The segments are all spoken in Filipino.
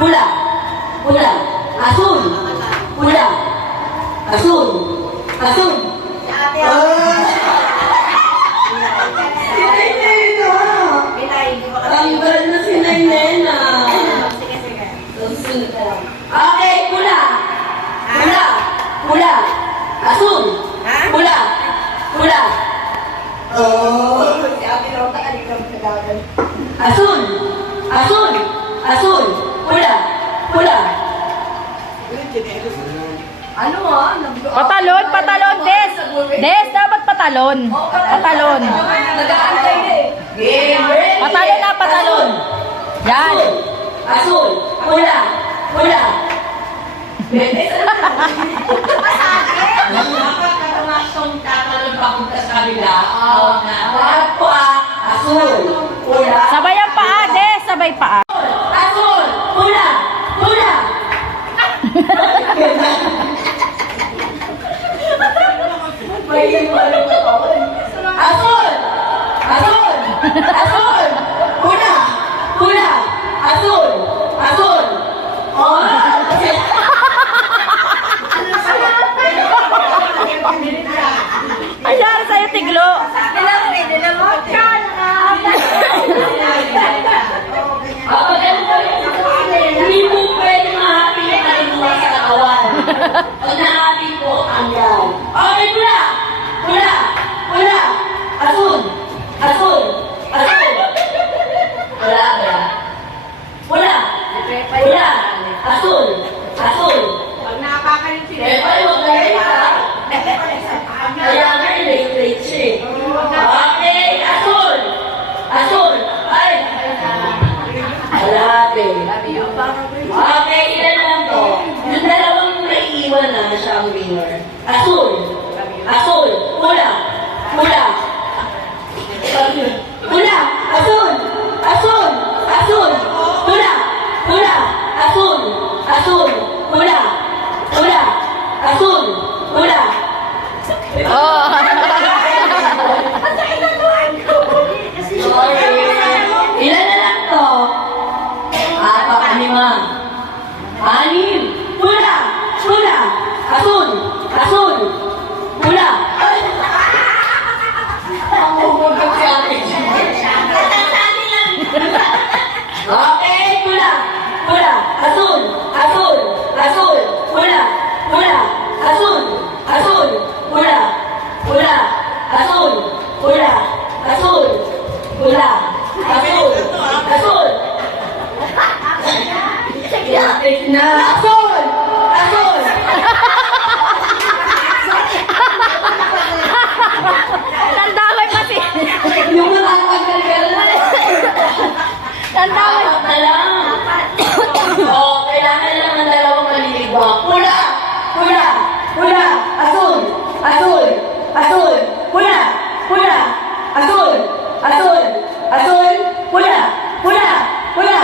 pula, pula, azul, pula, azul, azul. Tanggal na si Nainena. Okay, pula. Pula. Pula. Azul. Pula. Pula. Azul. Azul. Azul. Pula. Pula. Ano ah? Patalon, patalon, Des. Des, dapat patalon. Patalon. Patalon na, patalon. Yan. Azul. Pula. Pula. Nakakatamasong tatalon papunta sa kabila. Lahat po azul. Pula. Sabay ang paa, Des. Sabay paa. Azul. Pula. Pula. Azul! Azul! Azul! Pula! Pula! Azul! Azul! Oh! Ay, dahil sa'yo, tiglo. Hindi po pwede mahapi yung kaluluwa sa katawan. Pag nahapi po, hanggang. Okay, pula! Pula! Pula! Azul! Azul! Azul! Pula! Pula! Pula! Azul! Azul! Pag nakapakan yung sila. Ay, huwag na rin ha. Kaya nga late siya eh. Okay, azul! Azul! Ay! Alate. Okay, ilan lang to? Yung dalawang naiiwan na siya ang winner. Azul! Azul! Pula! Pula! Pula! Azul! Azul! Azul! Pula! Pula! Azul! Azul! Pula! Pula! Azul! Pula! Oh. Sorry. Ilan na lang to? Apat, lima. Anim. Pula! Pula! Azul! Azul! Pula! Okay, pula! Pula! Azul! Azul! Azul! Pula! Pula! Azul! Azul! Pula! Pula! Azul! Pula! Azul! Pula! Azul! Azul! Na! Azul! Azul! Tandamay pati. Yung mga pagkalgal na. Tandamay. Apat na lang. Oo, kailangan lang ng dalawang maliligwak. Pula! Pula! Pula! Azul! Azul! Azul! Pula! Pula! Azul! Azul! Azul! Pula! Pula! Pula!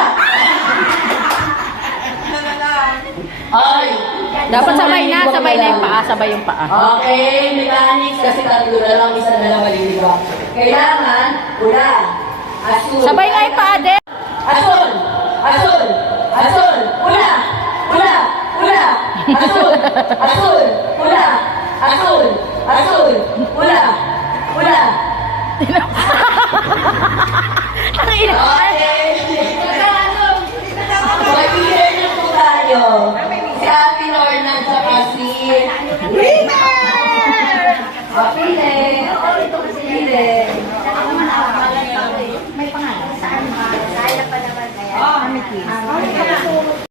Ay! Dapat sabay na yung paa, sabay yung paa. Okay, mechanics kasi tatlo na lang, isa na lang maliligwak. Kailangan, pula! Azul! Sabay nga yung paa, Des. Azul! Azul! Azul! Pula! Pula! Pula! Azul! Azul! Pula! Azul! Azul! Pula! Pula! Ang ina. Okay! Mag-winner na po tayo. Si Ate Lorna at saka si... Winner! Pili! Pili!